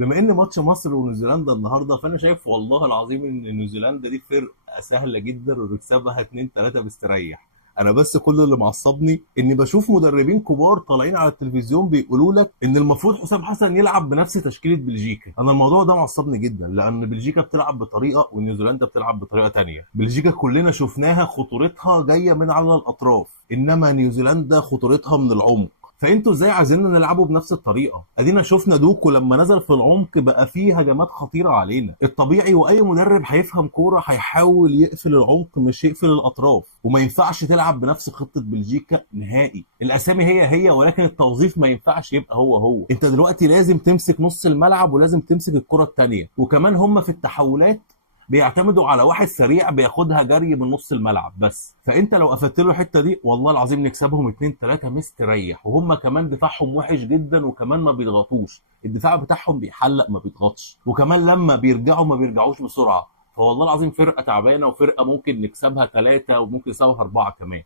بما ان ماتش مصر ونيوزيلندا النهارده، فانا شايف والله العظيم ان نيوزيلندا دي فرقه سهله جدا ونكسبها 2 3 مستريح. انا بس كل اللي معصبني اني بشوف مدربين كبار طالعين على التلفزيون بيقولوا لك ان المفروض حسام حسن يلعب بنفس تشكيله بلجيكا. انا الموضوع ده معصبني جدا، لان بلجيكا بتلعب بطريقه ونيوزيلندا بتلعب بطريقه تانية. بلجيكا كلنا شفناها خطورتها جايه من على الاطراف، انما نيوزيلندا خطورتها من العمق. فانتوا ازاي عايزيننا نلعبوا بنفس الطريقه؟ ادينا شفنا دوكو لما نزل في العمق بقى فيه هجمات خطيره علينا. الطبيعي واي مدرب هيفهم كوره هيحاول يقفل العمق مش يقفل الاطراف، وما ينفعش تلعب بنفس خطه بلجيكا نهائي. الاسامي هي ولكن التوظيف ما ينفعش يبقى هو. انت دلوقتي لازم تمسك نص الملعب ولازم تمسك الكره الثانيه، وكمان هم في التحولات بيعتمدوا على واحد سريع بياخدها جري من نص الملعب بس. فانت لو قفلت له الحته دي والله العظيم نكسبهم 2 3 مستريح. وهم كمان دفاعهم وحش جدا، وكمان ما بيضغطوش. الدفاع بتاعهم بيحلق ما بيضغطش، وكمان لما بيرجعوا ما بيرجعوش بسرعه. فوالله العظيم فرقه تعبانه، وفرقه ممكن نكسبها 3 وممكن نكسبها 4 كمان.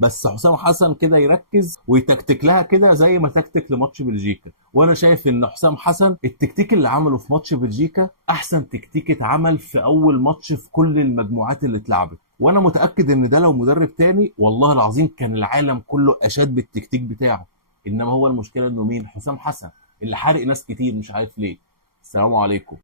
بس حسام حسن كده يركز ويتكتك لها كده زي ما تكتك لماتش بلجيكا. وانا شايف ان حسام حسن التكتيك اللي عمله في ماتش بلجيكا احسن تكتيك اتعمل في اول ماتش في كل المجموعات اللي اتلعبت. وانا متاكد ان ده لو مدرب تاني والله العظيم كان العالم كله اشاد بالتكتيك بتاعه. انما هو المشكله انه مين؟ حسام حسن اللي حارق ناس كتير مش عارف ليه. السلام عليكم.